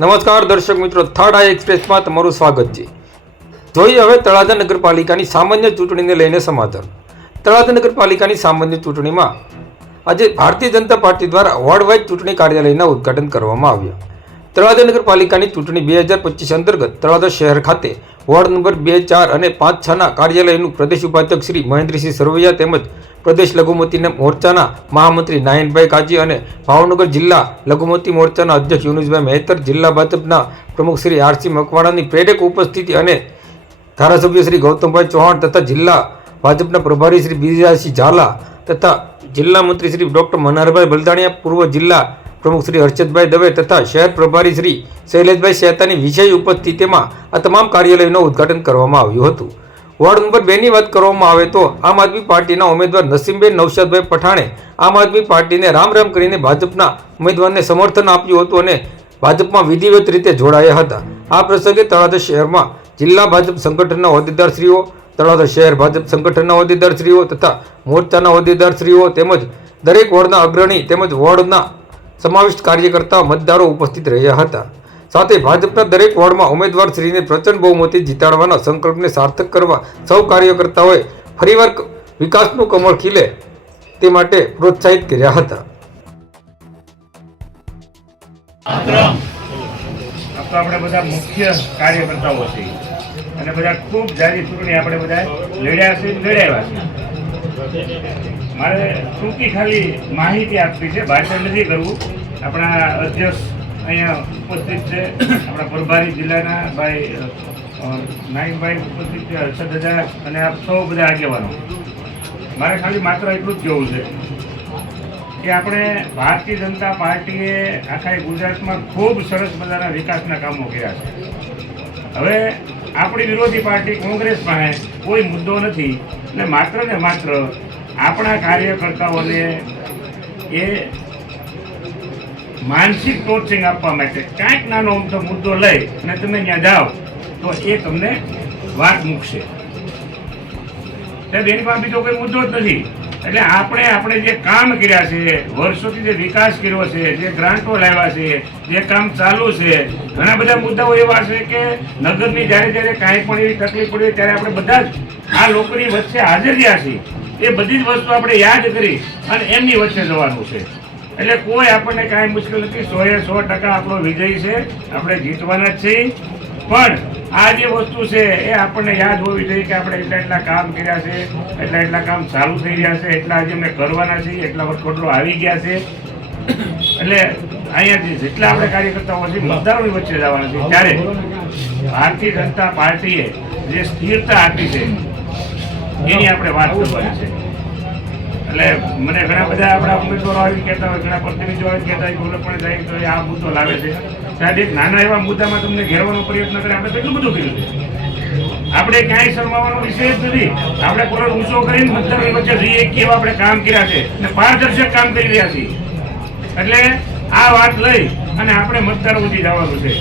નમસ્કાર દર્શક મિત્રો, થર્ડ આઈ એક્સપ્રેસમાં તમારું સ્વાગત છે. જોઈએ હવે તળાજા નગરપાલિકાની સામાન્ય ચૂંટણીને લઈને સમાચાર. તળાજા નગરપાલિકાની સામાન્ય ચૂંટણીમાં આજે ભારતીય જનતા પાર્ટી દ્વારા વોર્ડ વાઇઝ ચૂંટણી કાર્યાલયના ઉદ્ઘાટન કરવામાં આવ્યા. તળાજા નગરપાલિકાની ચૂંટણી 2025 અંતર્ગત તળાજા શહેર ખાતે વોર્ડ નંબર 2, 4 અને 5, 6ના કાર્યાલયનું પ્રદેશ ઉપાધ્યક્ષ શ્રી મહેન્દ્રસિંહ સરવૈયા તેમજ પ્રદેશ લઘુમતી મોરચાના મહામંત્રી નાયનભાઈ કાજી અને ભાવનગર જિલ્લા લઘુમતી મોરચાના અધ્યક્ષ યુનુસભાઈ મહેતર, જિલ્લા ભાજપના પ્રમુખ શ્રી આરસી મકવાણાની પ્રેરક ઉપસ્થિતિ અને ધારાસભ્ય શ્રી ગૌતમભાઈ ચૌહાણ તથા જિલ્લા ભાજપના પ્રભારી શ્રી બિરજાસિંહ ઝાલા તથા જિલ્લા મંત્રી શ્રી ડૉક્ટર મનહરભાઈ બલદાણિયા, પૂર્વ જિલ્લા પ્રમુખ શ્રી હર્ષદભાઈ દવે તથા શહેર પ્રભારી શ્રી શૈલેષભાઈ શેતાની વિશેષ ઉપસ્થિતિમાં આ તમામ કાર્યાલયનું ઉદ્ઘાટન કરવામાં આવ્યું હતું. વોર્ડ નંબર 2ની વાત કરવામાં આવે તો આમ આદમી પાર્ટીના ઉમેદવાર નસીમબેન નૌશાદભાઈ પઠાણે આમ આદમી પાર્ટીને રામ રામ કરીને ભાજપના ઉમેદવારને સમર્થન આપ્યું હતું અને ભાજપમાં વિધિવત રીતે જોડાયા હતા. આ પ્રસંગે તળાજા શહેરમાં જિલ્લા ભાજપ સંગઠનના હોદ્દેદારશ્રીઓ, તળાજા શહેર ભાજપ સંગઠનના હોદ્દેદારશ્રીઓ તથા મોરચાના હોદ્દેદારશ્રીઓ તેમજ દરેક વોર્ડના અગ્રણી તેમજ વોર્ડના સમાવિષ્ટ કાર્યકર્તા મતદારો ઉપસ્થિત રહ્યા હતા. સાથે ભાજપના દરેક વોર્ડમાં ઉમેદવારશ્રીને પ્રચંડ બહુમતી જીતાડવાના સંકલ્પને સાર્થક કરવા સૌ કાર્યકર્તાઓએ ફરીવાર વિકાસનું કમળ ખીલે તે માટે પ્રોત્સાહિત કર્યા હતા. આપણે બધા મુખ્ય કાર્યકર્તાઓ છે અને બધા ખૂબ જાજી ચૂંટણી આપણે બધા લડ્યા છે. મારે ટૂંકી ખાલી માહિતી આપવી છે, ભાષણ નથી કરવું. આપણા અધ્યક્ષ અહીંયા ઉપસ્થિત છે, આપણા પ્રભારી જિલ્લાના ભાઈ નાયકભાઈ ઉપસ્થિત છે, હર્ષદ દાદા અને આપ સૌ બધા આગેવાનો. મારે ખાલી માત્ર એટલું જ કહેવું છે કે આપણે ભારતીય જનતા પાર્ટીએ આખા ગુજરાતમાં ખૂબ સરસ મજાના વિકાસના કામો કર્યા છે. હવે આપણી વિરોધી પાર્ટી કોંગ્રેસ પાસે કોઈ મુદ્દો નથી એટલે માત્ર ને માત્ર આપણા કાર્યકર્તાઓને એ માનસિક ટોર્ચરિંગ આપવા માટે કાંઈક નાનો અમથો મુદ્દો લઈ અને તમે ત્યાં જાઓ તો એ તમને વાત મૂકશે. સાહેબ, એની પાસે બીજો કોઈ મુદ્દો જ નથી. એટલે આપણે જે કામ કર્યા છે, વર્ષોથી જે વિકાસ કર્યો છે, જે ગ્રાન્ટો લાવ્યા છે, જે કામ ચાલુ છે, ઘણા બધા મુદ્દાઓ એવા છે કે નગરની જ્યારે કાંઈ પણ એવી તકલીફ પડી ત્યારે આપણે બધા જ આ લોકોની વચ્ચે હાજર રહ્યા છીએ. એ બધી જ વસ્તુ આપણે યાદ કરી અને એમની વચ્ચે જવાનું છે. એટલે કોઈ આપણને કાંઈ મુશ્કેલ નથી. 100% આપણો વિજય છે, આપણે જીતવાના જ છીએ. પણ આ જે વસ્તુ છે એ આપણને યાદ હોવી જોઈએ કે આપણે એટલા કામ કર્યા છે, એટલા કામ ચાલુ થઈ રહ્યા છે, એટલા આજે અમે કરવાના છીએ, એટલા વટકોટલો આવી ગયા છે. એટલે અહીંયાથી જેટલા આપણે કાર્યકર્તાઓ છે મતદારોની વચ્ચે જવાના છે. ત્યારે ભારતીય જનતા પાર્ટીએ જે સ્થિરતા આપી છે એની આપણે વાત કરવાની છે. એટલે મને ઘણા બધા આપણા ઉમેદવારો આવી કહેતા હોય, ઘણા પ્રતિનિધિઓ આવી કહેતા હોય કે પણ જાય તો આ મુદ્દો લાવે છે. સાહેબ, એક નાના એવા મુદ્દામાં તમને ઘેરવાનો પ્રયત્ન કરે આપણે કેટલું બધું કર્યું છે. આપણે ક્યાંય શરમાવાનો વિષય જ નથી. આપણે કોનો ઊંચો કરીને મતદારોની વચ્ચે જઈએ કેવા આપણે કામ કર્યા છે અને પારદર્શક કામ કરી રહ્યા છીએ. એટલે આ વાત લઈ અને આપણે મતદારો સુધી જવાનું છે.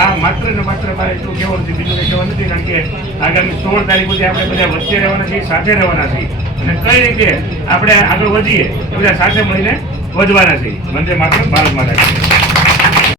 આ માત્ર ને માત્ર મારે એટલું કહેવાનું છે, બીજું કંઈ કહેવાનું નથી. કારણ કે આગામી 16 તારીખ સુધી આપણે બધા વચ્ચે રહેવાના છીએ, સાથે રહેવાના છીએ અને કઈ રીતે આપણે આગળ વધીએ એ બધા સાથે મળીને વધવાના છીએ. વંદે માતરમ, ભારત માતા.